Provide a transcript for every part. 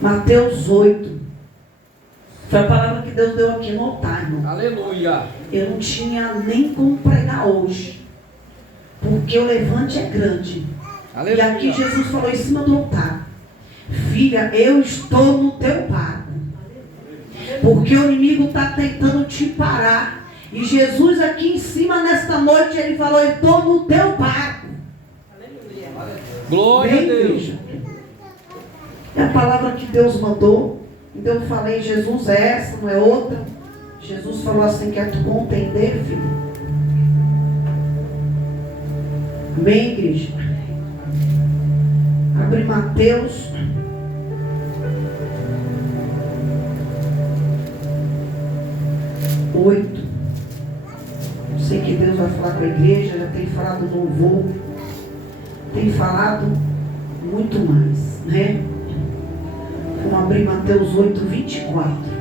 Mateus 8. Foi a palavra que Deus deu aqui no altar, irmão. Aleluia. Eu não tinha nem como pregar hoje, porque o levante é grande. Aleluia. E aqui Jesus falou em cima do altar: filha, eu estou no teu barco, porque o inimigo está tentando te parar. E Jesus aqui em cima nesta noite, ele falou: eu estou no teu barco. Aleluia. Glória a Deus. É a palavra que Deus mandou. Então eu falei: Jesus é essa, não é outra. Jesus falou assim: quer tu compreender, filho? Amém, igreja? Abre Mateus 8. Sei que Deus vai falar com a igreja. Já tem falado no louvor, tem falado muito mais, né? Vamos abrir Mateus 8, 24.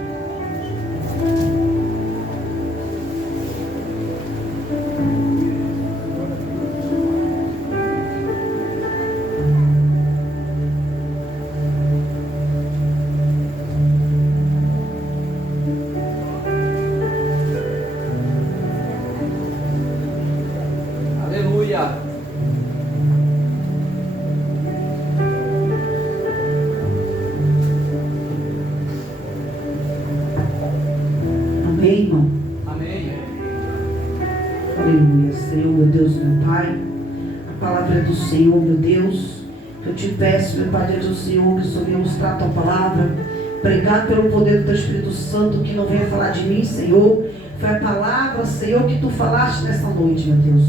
Amém, irmão? Amém. Aleluia. Senhor, meu Deus, meu Pai, a palavra é do Senhor, meu Deus. Eu te peço, meu Pai, Deus do Senhor, que o Senhor venha mostrar a tua palavra, pregar pelo poder do teu Espírito Santo, que não venha falar de mim, Senhor. Foi a palavra, Senhor, que tu falaste nessa noite, meu Deus.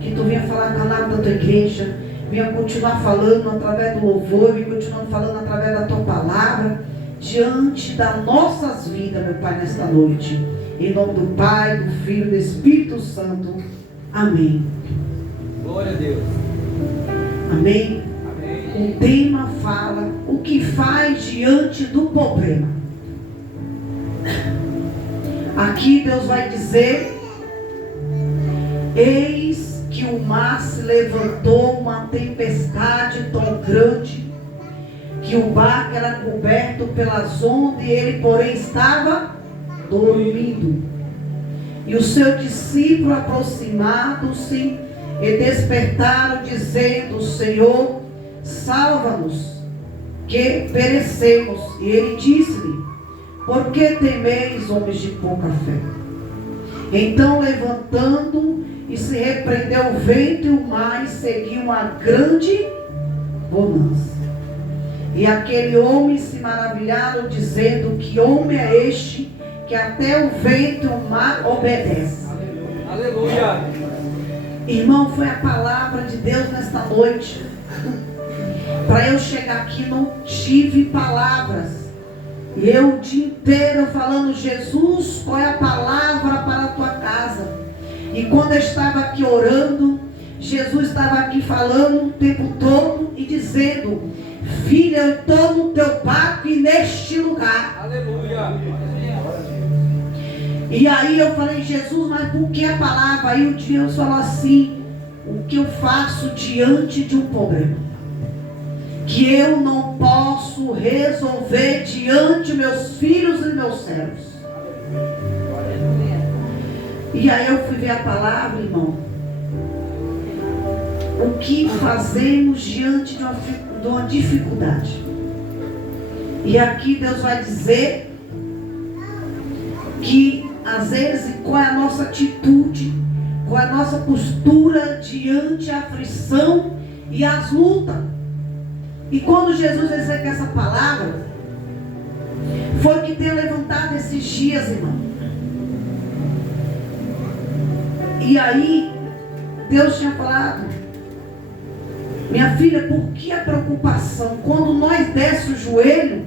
Que tu venha falar a palavra da tua igreja, venha continuar falando através do louvor, venha continuar falando através da tua palavra, diante das nossas vidas, meu Pai, nesta noite. Em nome do Pai, do Filho e do Espírito Santo. Amém. Glória a Deus. Amém. Amém. O tema fala o que faz diante do problema. Aqui Deus vai dizer: eis que o mar se levantou, uma tempestade tão grande, que o barco era coberto pelas ondas, e ele, porém, estava dormindo. E o seu discípulo, aproximado-se, e despertaram, dizendo: Senhor, salva-nos, que perecemos. E ele disse-lhe: por que temeis, homens de pouca fé? Então, levantando, e se repreendeu o vento e o mar, e seguiu uma grande bonança. E aquele homem se maravilharam, dizendo: que homem é este, que até o vento e o mar obedecem? Aleluia. Irmão, foi a palavra de Deus nesta noite. Para eu chegar aqui, não tive palavras. E eu o dia inteiro falando: Jesus, qual é a palavra para a tua casa? E quando eu estava aqui orando, Jesus estava aqui falando o tempo todo e dizendo: filha, eu estou no teu barco e neste lugar. Aleluia. E aí eu falei: Jesus, mas por que a palavra? Aí o Deus falou assim: o que eu faço diante de um problema que eu não posso resolver diante de meus filhos e meus servos. E aí eu fui ver a palavra, irmão. O que fazemos diante de uma dificuldade? E aqui Deus vai dizer que às vezes qual é a nossa atitude, qual é a nossa postura diante da aflição e as lutas. E quando Jesus disse que essa palavra foi que tem levantado esses dias, irmão. E aí Deus tinha falado: minha filha, por que a preocupação? Quando nós desce o joelho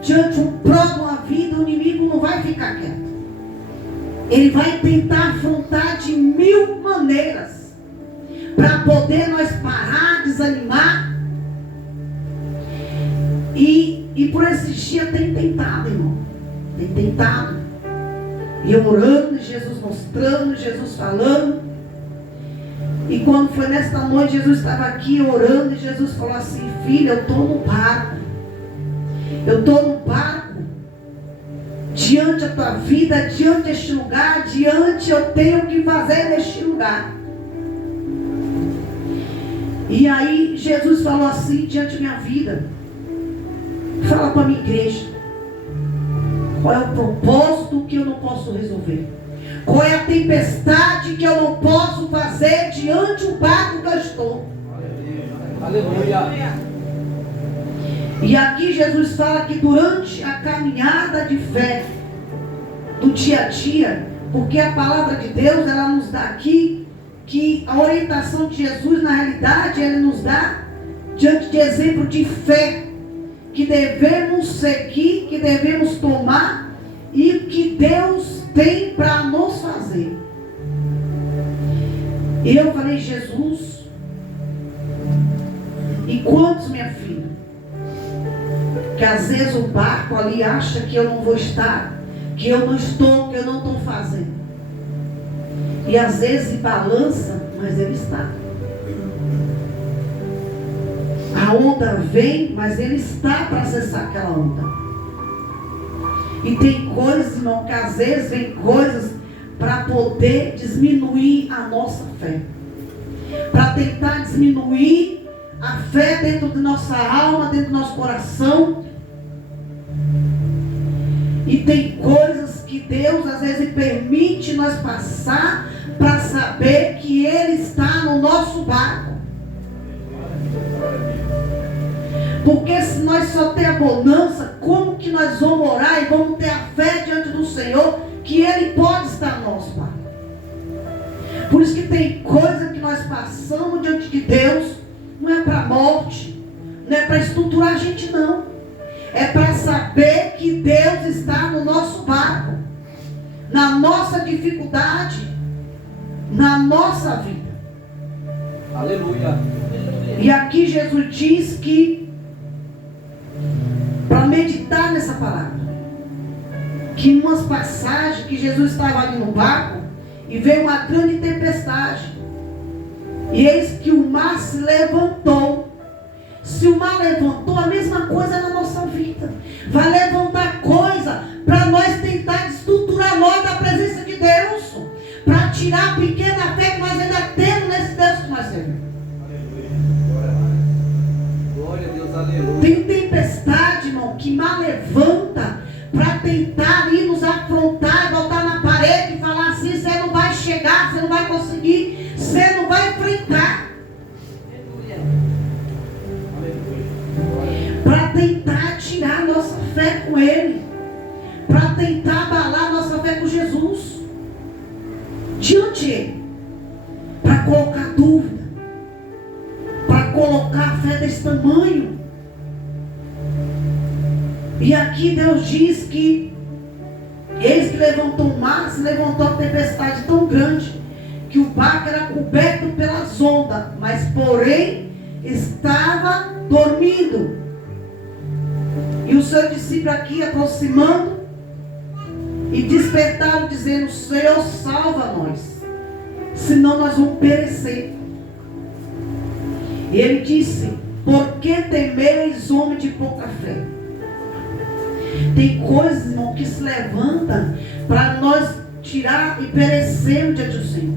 diante de um problema na vida, o inimigo não vai ficar quieto. Ele vai tentar afrontar de 1000 maneiras para poder nós parar, desanimar. E por esses dias tem tentado, irmão. Tem tentado. E eu orando, Jesus mostrando, Jesus falando. E quando foi nesta noite, Jesus estava aqui orando, e Jesus falou assim: filha, eu estou no barco. Eu estou no barco, diante da tua vida, diante deste lugar, diante eu tenho o que fazer neste lugar. E aí Jesus falou assim diante da minha vida: fala para a minha igreja, qual é o propósito que eu não posso resolver? Qual é a tempestade que eu não posso fazer diante do barco que eu estou? Aleluia. E aqui Jesus fala que durante a caminhada de fé, do dia a dia, porque a palavra de Deus, ela nos dá aqui, que a orientação de Jesus, na realidade, ele nos dá diante de exemplo de fé, que devemos seguir, que devemos tomar, e que Deus tem para nos fazer. E eu falei: Jesus, e quantos, minha filha, que às vezes o barco ali acha que eu não vou estar, que eu não estou, que eu não estou fazendo, e às vezes balança, mas ele está. A onda vem, mas ele está para acessar aquela onda. E tem coisas, irmão, que às vezes vem coisas para poder diminuir a nossa fé, para tentar diminuir a fé dentro da nossa alma, dentro do nosso coração. E tem coisas que Deus às vezes permite nós passar para saber que Ele está no nosso barco. Porque se nós só ter a bonança, como que nós vamos orar e vamos ter a fé diante do Senhor que Ele pode estar no nosso barco? Por isso que tem coisa que nós passamos diante de Deus, não é para morte, não é para estruturar a gente, não. É para saber que Deus está no nosso barco, na nossa dificuldade, na nossa vida. Aleluia. E aqui Jesus diz que, para meditar nessa palavra, que em umas passagens que Jesus estava ali no barco e veio uma grande tempestade, e eis que o mar se levantou. Se o mar levantou, a mesma coisa na nossa vida. Vai levantar coisa para nós tentar estruturar nós da presença de Deus, para tirar a pequena fé que nós ainda temos nesse Deus que nós temos. Glória a Deus, aleluia. Tem tempestade, irmão, que mal levanta para tentar ir nos afrontar, botar na parede e falar assim: você não vai chegar, você não vai conseguir, você não vai enfrentar. Para tentar tirar a nossa fé com Ele, para tentar abalar a nossa fé com Jesus, diante Ele, para colocar dúvida, para colocar a fé desse tamanho. E aqui Deus diz que eis que levantou o mar, se levantou a tempestade tão grande, que o barco era coberto pelas ondas, mas porém estava dormindo. E o seu discípulo aqui aproximando e despertaram, dizendo: Senhor, salva nós, senão nós vamos perecer. E ele disse: por que temeis, homem de pouca fé? Tem coisas, irmão, que se levantam para nós tirar e perecer diante do Senhor,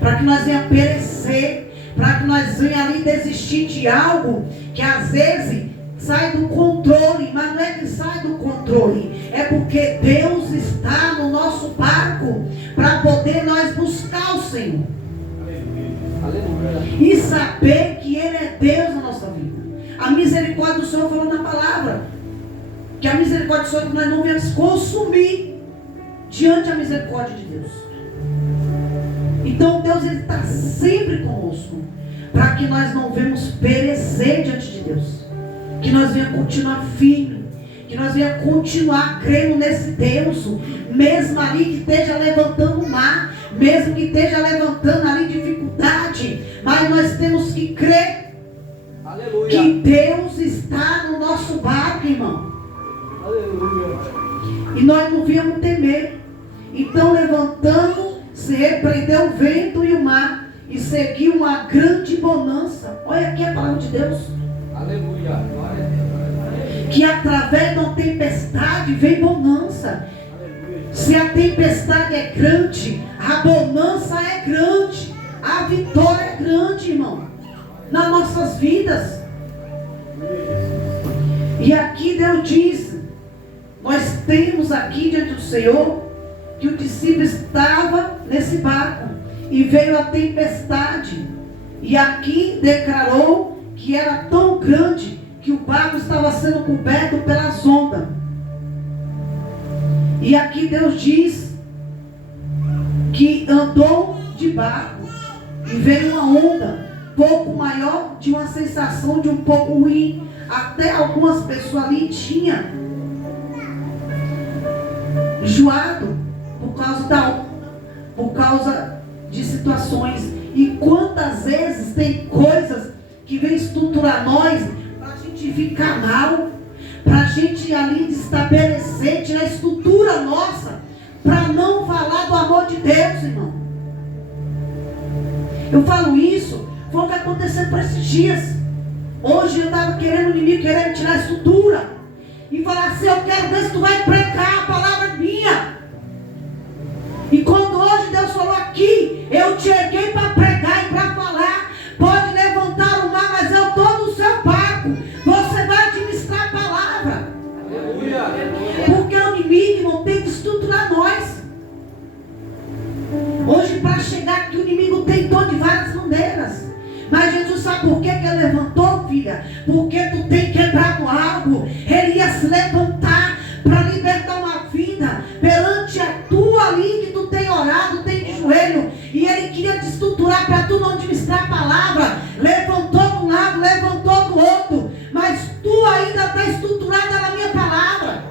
para que nós venhamos perecer, para que nós venhamos ali desistir de algo que às vezes sai do controle. Mas não é que sai do controle, é porque Deus está no nosso barco para poder nós buscar o Senhor. Aleluia. E saber que Ele é Deus na nossa vida. A misericórdia do Senhor falou na palavra, que a misericórdia do Senhor, que nós não viemos consumir diante da misericórdia de Deus. Então Deus, Ele está sempre conosco, para que nós não venhamos perecer diante de Deus, que nós venhamos continuar firme, que nós venhamos continuar crendo nesse Deus, mesmo ali que esteja levantando o mar, mesmo que esteja levantando ali dificuldade, mas nós temos que crer. Aleluia. Que Deus está no nosso barco, irmão. Aleluia. E nós não viemos temer. Então, levantando, se repreendeu o vento e o mar, e seguiu uma grande bonança. Olha aqui a palavra de Deus. Aleluia. que através de uma tempestade vem bonança. Se a tempestade é grande, a bonança é grande, a vitória é grande, irmão, nas nossas vidas. E aqui Deus diz, nós temos aqui diante do Senhor, que o discípulo estava nesse barco, e veio a tempestade, e aqui declarou que era tão grande, que o barco estava sendo coberto pelas ondas. E aqui Deus diz que andou de barco e veio uma onda pouco maior, de uma sensação de um pouco ruim. Até algumas pessoas ali tinham enjoado por causa da onda, por causa de situações. E quantas vezes tem coisas que vem estruturar nós para a gente ficar mal, para a gente ali estabelecer, tirar a estrutura nossa, para não falar do amor de Deus, irmão. Eu falo isso, foi o que aconteceu por esses dias. Hoje eu estava querendo, o inimigo querendo tirar a estrutura, e falar assim, eu quero ver se tu vai pregar a palavra minha. E quando hoje Deus falou aqui, eu te erguei para pregar e para falar, pode levantar o mar, mas eu estou no seu barco, você vai administrar a palavra. Aleluia. Porque o inimigo, irmão, tem que estruturar nós. Hoje, para chegar aqui, o inimigo tentou de várias maneiras. Mas Jesus sabe por que ele levantou, filha? Porque tu tem quebrado algo. Ele ia se levantar para libertar uma vida perante a tua ali, que tu tem orado, tem de joelho. E ele queria te estruturar para tu não administrar a palavra. Levantou de um lado, levantou do outro. Mas tu ainda está estruturada na minha palavra.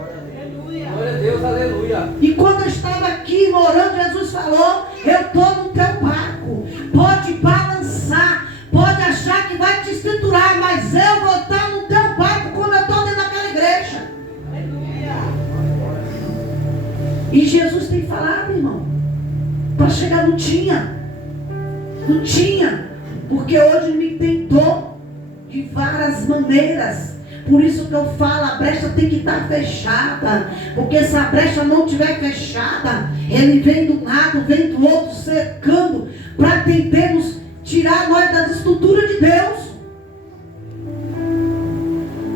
Glória a Deus, aleluia. E quando eu estava aqui orando, Jesus falou, eu estou no teu barco. Pode balançar, pode achar que vai te estruturar, mas eu vou estar no teu barco como eu estou dentro daquela igreja. E Jesus tem falado, irmão, para chegar não tinha, porque hoje ele me tentou de várias maneiras. Por isso que eu falo, a brecha tem que estar fechada, porque se a brecha não estiver fechada, ele vem do lado, vem do outro, cercando, para tentarmos tirar nós da estrutura de Deus,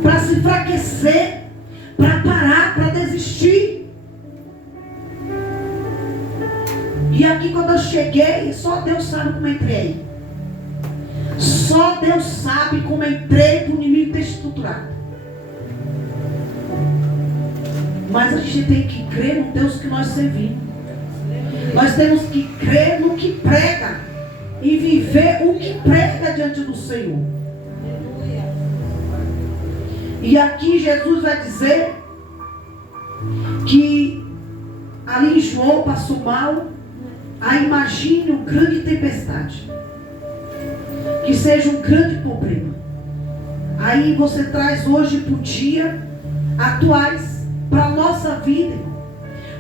para se enfraquecer, para parar, para desistir. E aqui quando eu cheguei, só Deus sabe como eu entrei. Só Deus sabe como eu entrei para o inimigo ter estruturado. Mas a gente tem que crer no Deus que nós servimos. Nós temos que crer no que prega e viver o que prega diante do Senhor. E aqui Jesus vai dizer que ali em João passou mal. Aí imagine uma grande tempestade, que seja um grande problema. Aí você traz hoje para o dia atuais, para a nossa vida.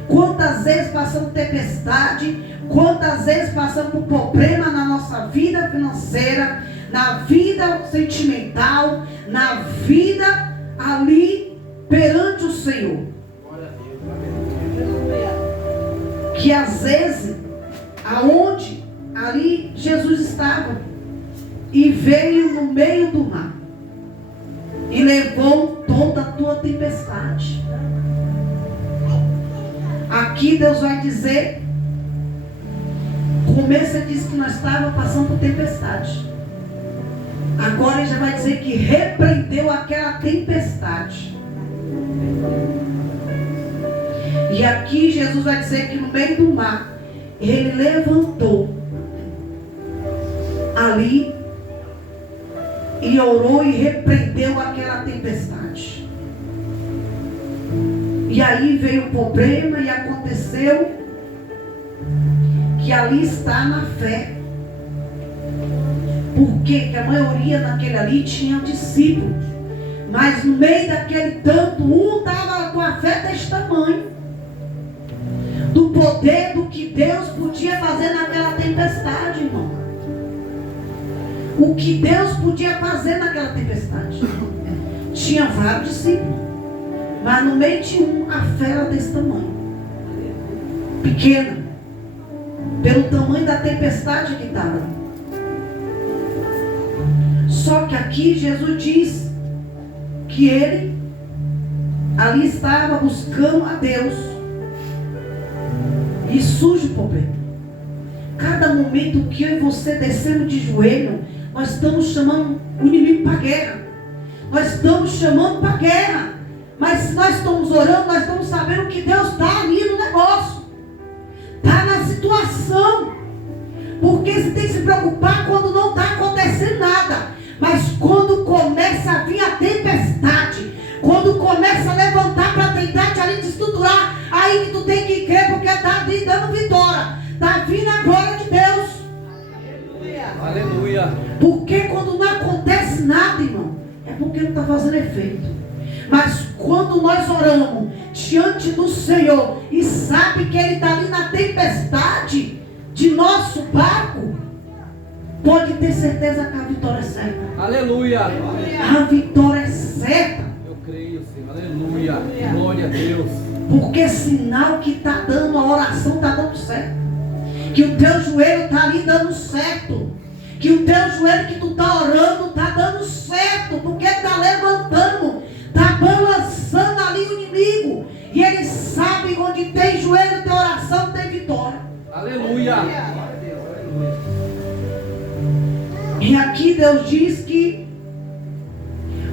Quantas vezes passamos tempestade, quantas vezes passamos por problema na nossa vida financeira, na vida sentimental, na vida ali perante o Senhor. Que às vezes, aonde ali Jesus estava, e veio no meio do mar, e levou toda a tua tempestade. Aqui Deus vai dizer, no começo ele disse que nós estávamos passando por tempestade. Agora ele já vai dizer que repreendeu aquela tempestade. E aqui Jesus vai dizer que no meio do mar, ele levantou ali e orou e repreendeu aquela tempestade. E aí veio o problema e aconteceu que ali está na fé. Porque a maioria daquele ali tinha discípulo. Mas no meio daquele tanto, um estava com a fé deste tamanho. Do poder do que Deus podia fazer naquela tempestade, irmão. O que Deus podia fazer naquela tempestade. Tinha vários discípulos. Mas no meio de a fé era desse tamanho. Pequena. Pelo tamanho da tempestade que estava. Só que aqui Jesus diz que ele ali estava buscando a Deus. E surge o problema. Cada momento que eu e você descemos de joelho, nós estamos chamando o inimigo para a guerra. Nós estamos chamando para a guerra. Mas se nós estamos orando, nós estamos sabendo que Deus está ali no negócio. Está na situação. Porque você tem que se preocupar quando não está acontecendo nada. Mas quando começa a vir a tempestade, quando começa a levantar para tentar te ali desestruturar, aí que tu tem que crer, porque está ali dando vitória. Está vindo a glória de Deus. Aleluia. Porque quando não acontece nada, irmão, é porque não está fazendo efeito. Mas quando nós oramos diante do Senhor e sabe que Ele está ali na tempestade de nosso barco, pode ter certeza que a vitória é certa. Aleluia. A vitória é certa. Eu creio, Senhor. Aleluia. Glória a Deus. Porque sinal que está dando, a oração está dando certo. Que o teu joelho está ali dando certo. Que o teu joelho que tu está orando está dando certo. Porque está levantando. Está balançando ali o inimigo. E ele sabe onde tem joelho, tem oração, tem vitória. Aleluia. E aqui Deus diz que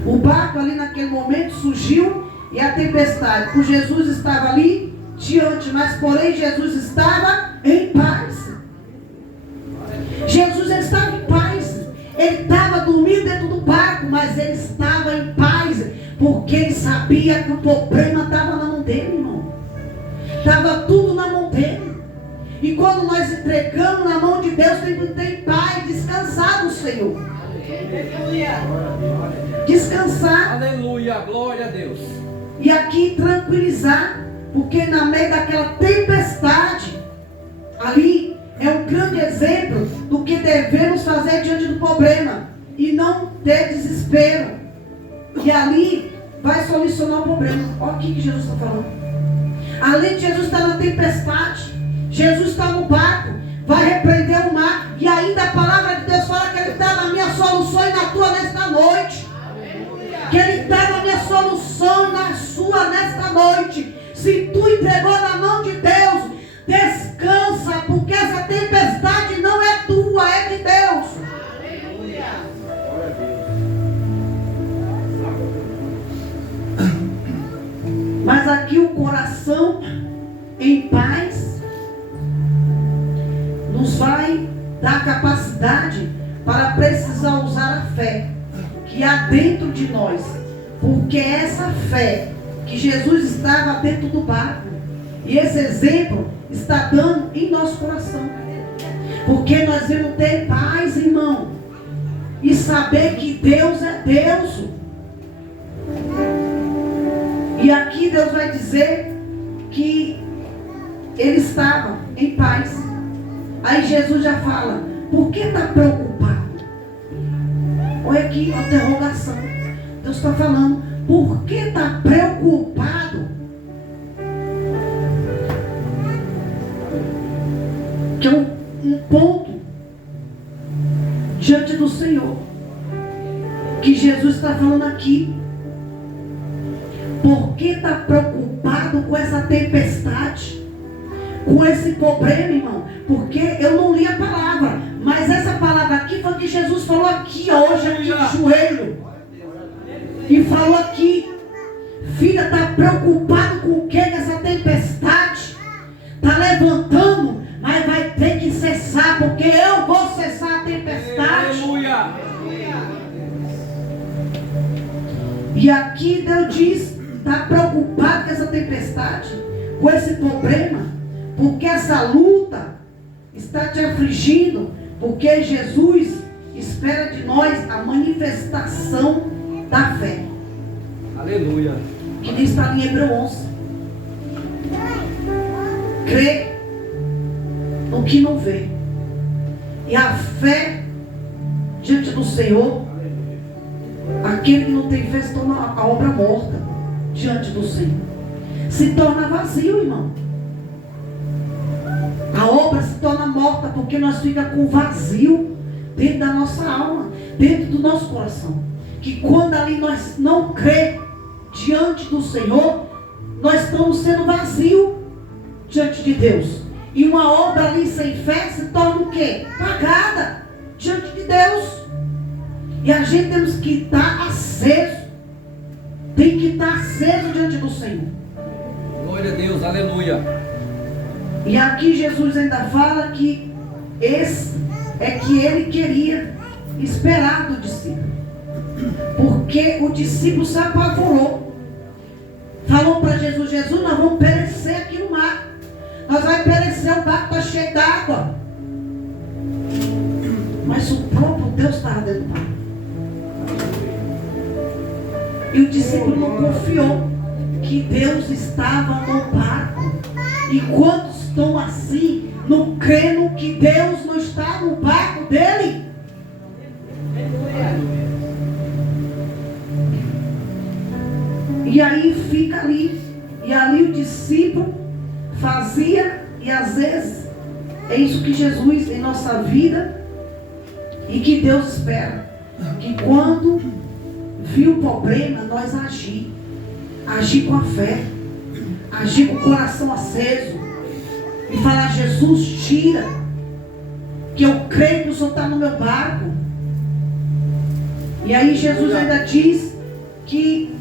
o barco ali naquele momento surgiu e a tempestade. O Jesus estava ali diante, mas porém Jesus estava em paz. Jesus estava em paz. Ele estava dormindo dentro do barco, mas ele estava em paz, porque ele sabia que o problema estava na mão dele, irmão. Estava tudo na mão dele. E quando nós entregamos na mão de Deus, tem paz, descansar do Senhor. Descansar. Aleluia, glória a Deus. E aqui tranquilizar, porque na meio daquela tempestade, ali é um grande exemplo do que devemos fazer diante do problema. E não ter desespero. E ali vai solucionar o problema. Olha o que Jesus está falando. Além de Jesus estar na tempestade, Jesus está no barco, vai repreender o mar. E ainda a palavra de Deus fala que Ele está na minha solução e na tua nesta noite. Que Ele está na minha solução e na sua nesta noite. Se tu entregou na mão de Deus, descansa, porque essa tempestade não é tua, é de Deus. Mas aqui o coração em paz nos vai dar capacidade para precisar usar a fé que há dentro de nós. Porque essa fé que Jesus estava dentro do barco, e esse exemplo está dando em nosso coração. Porque nós vamos ter paz, irmão, e saber que Deus é Deus. E aqui Deus vai dizer que ele estava em paz. Aí Jesus já fala: por que está preocupado? Olha aqui a interrogação. Deus está falando: por que está preocupado? Que é um ponto diante do Senhor que Jesus está falando aqui. Por que está preocupado com essa tempestade, com esse problema, irmão? Porque eu não li a palavra, mas essa palavra aqui foi que Jesus falou aqui hoje, aqui de joelho, e falou aqui: filha, está preocupado com o que nessa tempestade? Está levantando, mas vai ter que cessar, porque eu vou cessar a tempestade. Aleluia. E aqui Deus diz: está preocupado com essa tempestade, com esse problema, porque essa luta está te afligindo, porque Jesus espera de nós a manifestação da fé. Aleluia. Que diz para mim em Hebreu 11: crê no que não vê. E a fé diante do Senhor, aquele que não tem fé se torna a obra morta. diante do Senhor. Se torna vazio, irmão. A obra se torna morta porque nós ficamos com vazio dentro da nossa alma, dentro do nosso coração. Que quando ali nós não cremos diante do Senhor, nós estamos sendo vazios diante de Deus. E uma obra ali sem fé se torna o quê? Pagada diante de Deus. E a gente temos que estar aceso. Tem que estar aceso diante do Senhor. Glória a Deus, aleluia. E aqui Jesus ainda fala que esse é que ele queria esperar do discípulo. Porque o discípulo se apavorou. Falou para Jesus: Jesus, nós vamos perecer aqui no mar. Nós vamos perecer, o barco está cheio d'água. Mas o próprio Deus estava dentro do barco. E o discípulo não confiou que Deus estava no barco. E quantos estão assim, não crendo que Deus não está no barco dele? E aí fica ali. E ali o discípulo fazia, e às vezes é isso que Jesus em nossa vida e que Deus espera. Que quando viu o problema, nós agir com a fé, agir com o coração aceso e falar: Jesus, tira, que eu creio que o Senhor está no meu barco. E aí Jesus ainda diz que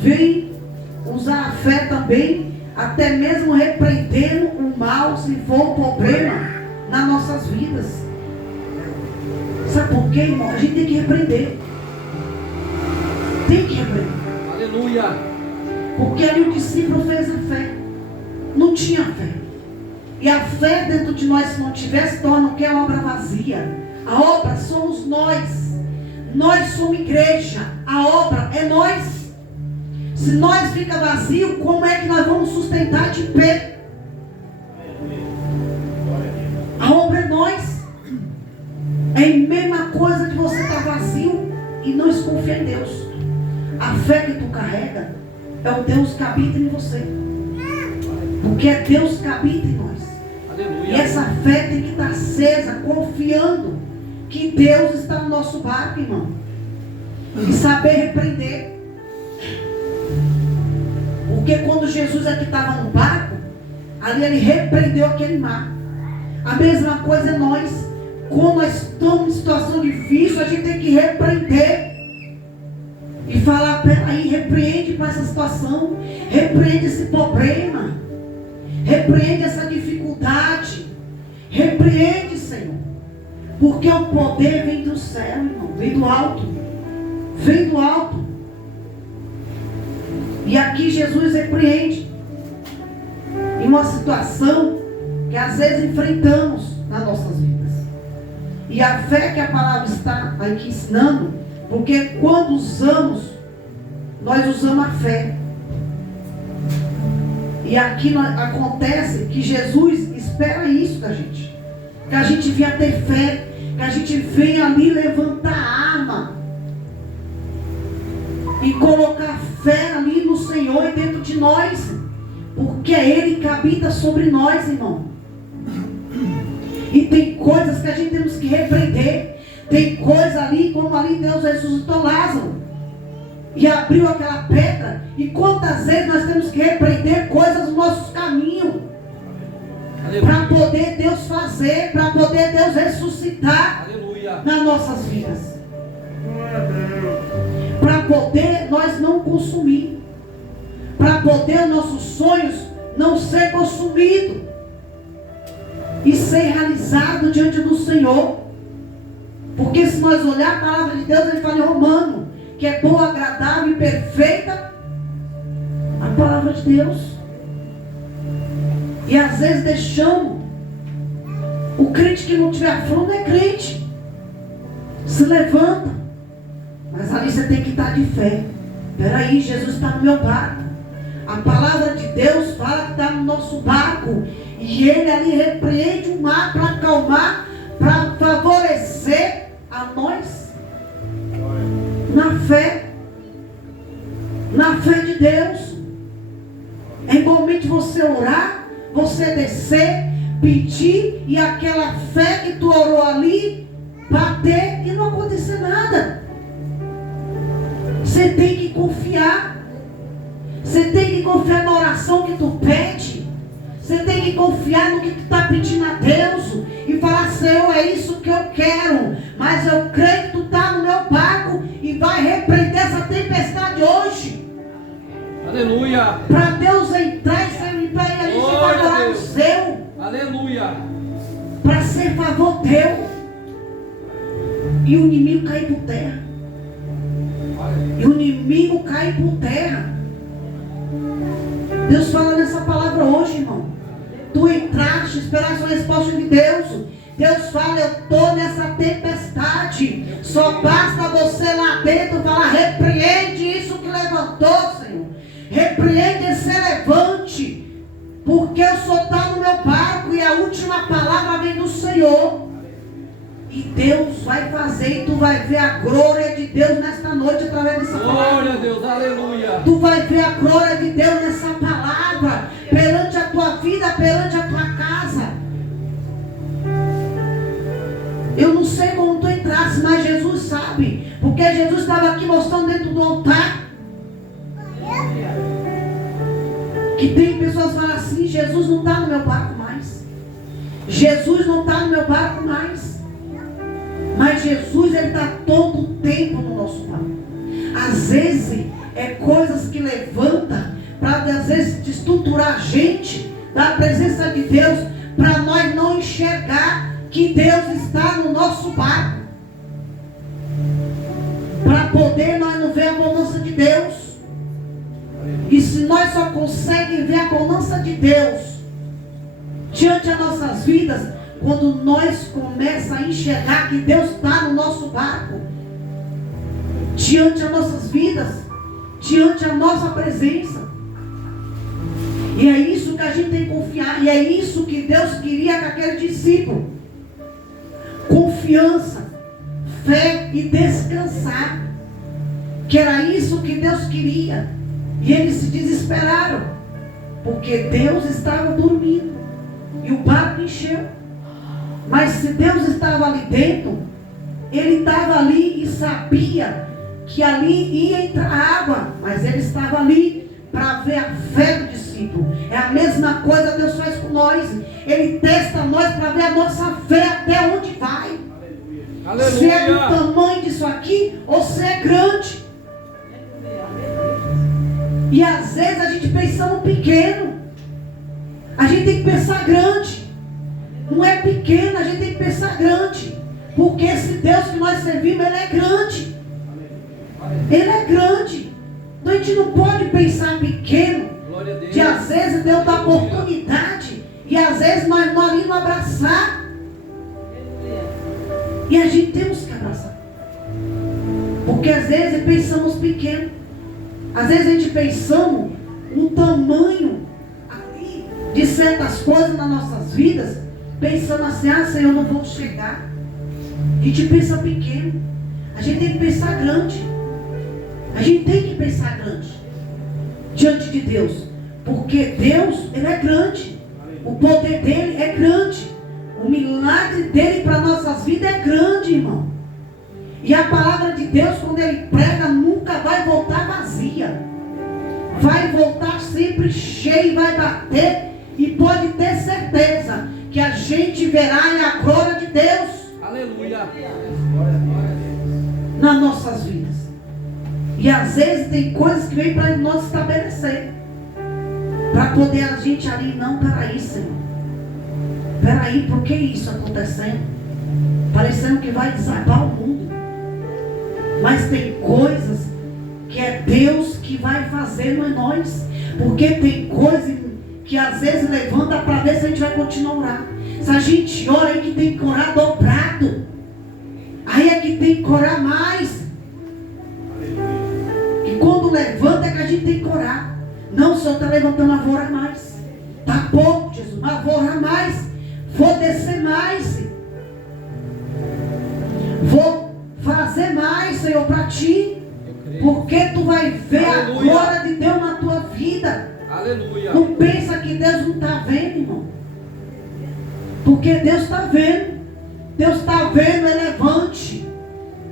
vem usar a fé também, até mesmo repreendendo o mal, se for um problema nas nossas vidas. Sabe por quê, irmão? A gente tem que repreender. Tem que repreender. Aleluia. Porque ali o discípulo fez a fé. Não tinha fé. E a fé dentro de nós, se não tivesse, torna o que é obra vazia. A obra somos nós. Nós somos igreja. A obra é nós. Se nós fica vazio, como é que nós vamos sustentar de pé? A obra é nós. É a mesma coisa de você estar vazio e não desconfiar em Deus. A fé que tu carrega é o Deus que habita em você. Porque é Deus que habita em nós. Aleluia. E essa fé tem que estar acesa, confiando que Deus está no nosso barco, irmão. E saber repreender. Porque quando Jesus aqui estava no barco, ali ele repreendeu aquele mar. A mesma coisa é nós. Quando nós estamos em situação difícil, a gente tem que repreender. E falar: peraí, repreende para essa situação. Repreende esse problema. Repreende essa dificuldade. Repreende, Senhor. Porque o poder vem do céu, irmão. Vem do alto. Vem do alto. E aqui Jesus repreende em uma situação que às vezes enfrentamos nas nossas vidas. E a fé que a palavra está aqui ensinando, porque quando usamos, nós usamos a fé. E aqui acontece que Jesus espera isso da gente. Que a gente venha ter fé, que a gente venha ali levantar a arma e colocar fé ali no Senhor e dentro de nós, porque é Ele que habita sobre nós, irmão. E tem coisas que a gente temos que repreender. Tem coisa ali, como ali Deus ressuscitou Lázaro e abriu aquela pedra. E quantas vezes nós temos que repreender coisas nos nossos caminhos, para poder Deus fazer, para poder Deus ressuscitar. Aleluia. Nas nossas vidas, para poder nós não consumir, para poder nossos sonhos não ser consumidos e ser realizado diante do Senhor. Porque se nós olhar a palavra de Deus, ele fala em Romano, que é boa, agradável e perfeita a palavra de Deus. E às vezes deixamos o crente que não tiver fome, não é crente. Se levanta, mas ali você tem que estar de fé. Peraí, Jesus está no meu barco. A palavra de Deus fala que está no nosso barco. E ele ali repreende o mar para acalmar, para favorecer a nós. Na fé de Deus. É igualmente você orar, você descer, pedir e aquela fé que tu orou ali bater e não acontecer nada. Você tem que confiar. Você tem que confiar na oração que tu pede. Você tem que confiar no que tu está pedindo a Deus e falar: Senhor, é isso que eu quero, mas eu creio que tu está no meu barco e vai repreender essa tempestade hoje. Aleluia. Para Deus entrar e sair para ele, a gente vai orar no seu. Aleluia. Para ser favor teu. E o inimigo cair por terra. E o inimigo cair por terra. Deus fala nessa palavra hoje, irmão. Tu entraste, esperaste a resposta de Deus. Deus fala: eu estou nessa tempestade. Só basta você lá dentro falar: repreende isso que levantou, Senhor. Repreende esse levante. Porque o Senhor está no meu barco e a última palavra vem do Senhor. E Deus vai fazer, e tu vai ver a glória de Deus nesta noite através dessa palavra. Glória a Deus, aleluia. Tu vai ver a glória de Deus nessa palavra, perante a tua vida, perante a tua casa. Eu não sei como tu entrasse, mas Jesus sabe. Porque Jesus estava aqui mostrando dentro do altar. Que tem pessoas que falam assim: Jesus não está no meu barco mais. Jesus não está no meu barco mais. Mas Jesus, ele está todo o tempo no nosso barco. Às vezes é coisas que levanta para às vezes destruturar a gente da presença de Deus, para nós não enxergar que Deus está no nosso barco, para poder nós não ver a bonança de Deus. E se nós só conseguimos ver a bonança de Deus diante das nossas vidas, quando nós começamos a enxergar que Deus está no nosso barco, diante das nossas vidas, diante da nossa presença. E é isso que a gente tem que confiar. E é isso que Deus queria com aquele discípulo: confiança, fé e descansar. Que era isso que Deus queria. E eles se desesperaram, porque Deus estava dormindo e o barco encheu. Mas se Deus estava ali dentro, Ele estava ali e sabia que ali ia entrar água. Mas Ele estava ali para ver a fé do discípulo. É a mesma coisa que Deus faz com nós. Ele testa nós para ver a nossa fé até onde vai. Aleluia. Se é do tamanho disso aqui ou se é grande. E às vezes a gente pensa no pequeno. A gente tem que pensar grande. Não é pequeno, a gente tem que pensar grande. Porque esse Deus que nós servimos, Ele é grande. Ele é grande. Então a gente não pode pensar pequeno. Que às vezes Deus dá oportunidade. E às vezes nós não iríamos abraçar. E a gente temos que abraçar. Porque às vezes pensamos pequeno. Às vezes a gente pensamos no tamanho ali de certas coisas nas nossas vidas, pensando assim: ah, Senhor, eu não vou chegar. A gente pensa pequeno. A gente tem que pensar grande. A gente tem que pensar grande diante de Deus. Porque Deus, Ele é grande. O poder dEle é grande. O milagre dEle para nossas vidas é grande, irmão. E a palavra de Deus, quando Ele prega, nunca vai voltar vazia. Vai voltar sempre cheia e vai bater. E pode ter certeza que a gente verá a glória de Deus. Aleluia. Nas nossas vidas. E às vezes tem coisas que vêm para nós estabelecer. Para poder a gente ali: não, peraí, Senhor. Peraí, por que isso acontecendo? Parecendo que vai desabar o mundo. Mas tem coisas que é Deus que vai fazer em nós. Porque tem coisas que às vezes levanta para ver se a gente vai continuar a orar. Se a gente ora, aí que tem que orar dobrado. Aí é que tem que orar mais. E quando levanta é que a gente tem que orar. Não, o Senhor está levantando, eu vou orar mais. Está pouco, Jesus, mas vou orar mais. Vou descer mais. Vou fazer mais, Senhor, para Ti. Porque tu vai ver Aleluia. a glória de Deus na tua vida. Aleluia. Não pensa que Deus não está vendo, irmão. Porque Deus está vendo. Deus está vendo, é levante.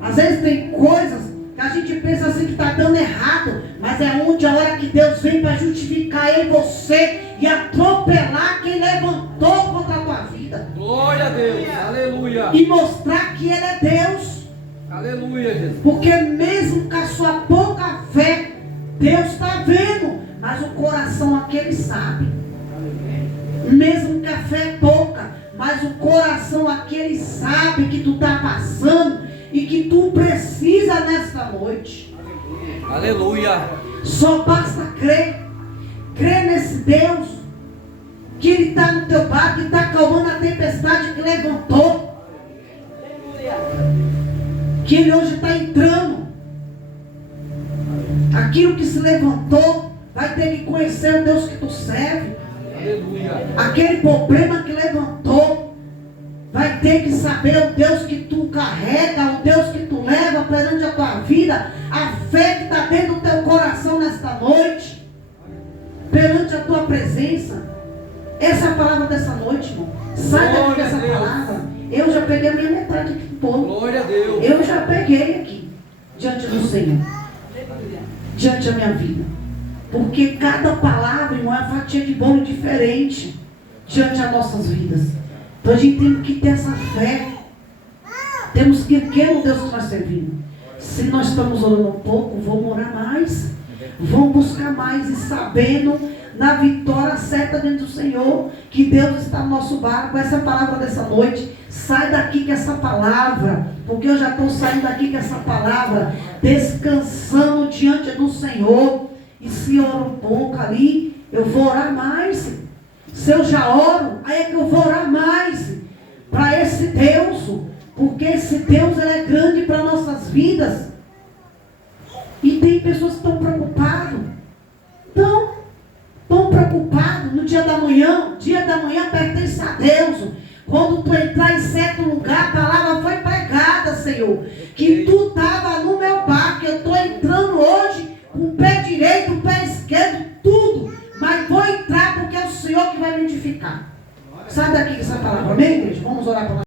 Às vezes tem coisas que a gente pensa assim que está dando errado. Mas é onde a hora que Deus vem para justificar eu e você e atropelar quem levantou contra a tua vida. Glória a Deus. Aleluia. E mostrar que Ele é Deus. Aleluia, Jesus. Porque mesmo com a sua pouca fé, Deus está vendo. Mas o coração aquele sabe. Mesmo que a fé é pouca, mas o coração aquele sabe que tu está passando e que tu precisa nesta noite. Aleluia. Só basta crer. Crer nesse Deus que Ele está no teu barco, que está acalmando a tempestade que levantou. Que Ele hoje está entrando. Aquilo que se levantou vai ter que conhecer o Deus que tu serve. Aleluia. Aquele problema que levantou vai ter que saber o Deus que tu carrega, o Deus que tu leva perante a tua vida, a fé que está dentro do teu coração nesta noite, perante a tua presença. Essa é a palavra dessa noite, irmão. Sai daqui Glória dessa a Deus. palavra. Eu já peguei a minha metade aqui do povo. Glória a Deus. Eu já peguei aqui, diante do Senhor, diante da minha vida. Porque cada palavra, irmão, é uma fatia de bolo diferente diante das nossas vidas. Então a gente tem que ter essa fé. Temos que crer no Deus que nós servimos. Se nós estamos orando um pouco, vamos orar mais. Vamos buscar mais e sabendo na vitória certa dentro do Senhor, que Deus está no nosso barco. Essa é a palavra dessa noite. Sai daqui com essa palavra, porque eu já estou saindo daqui com essa palavra, descansando diante do Senhor. E se eu oro um pouco ali, eu vou orar mais. Se eu já oro, aí é que eu vou orar mais para esse Deus, porque esse Deus ele é grande para nossas vidas. E tem pessoas que estão preocupadas. Estão preocupados no dia da manhã. O dia da manhã pertence a Deus. Quando tu entrar em certo lugar, a palavra foi pregada, Senhor, que tu estava no meu barco. Eu estou entrando hoje com o pé direito, o pé esquerdo, tudo. Mas vou entrar porque é o Senhor que vai me edificar. Sai daqui com essa palavra, amém, igreja? Vamos orar para nós.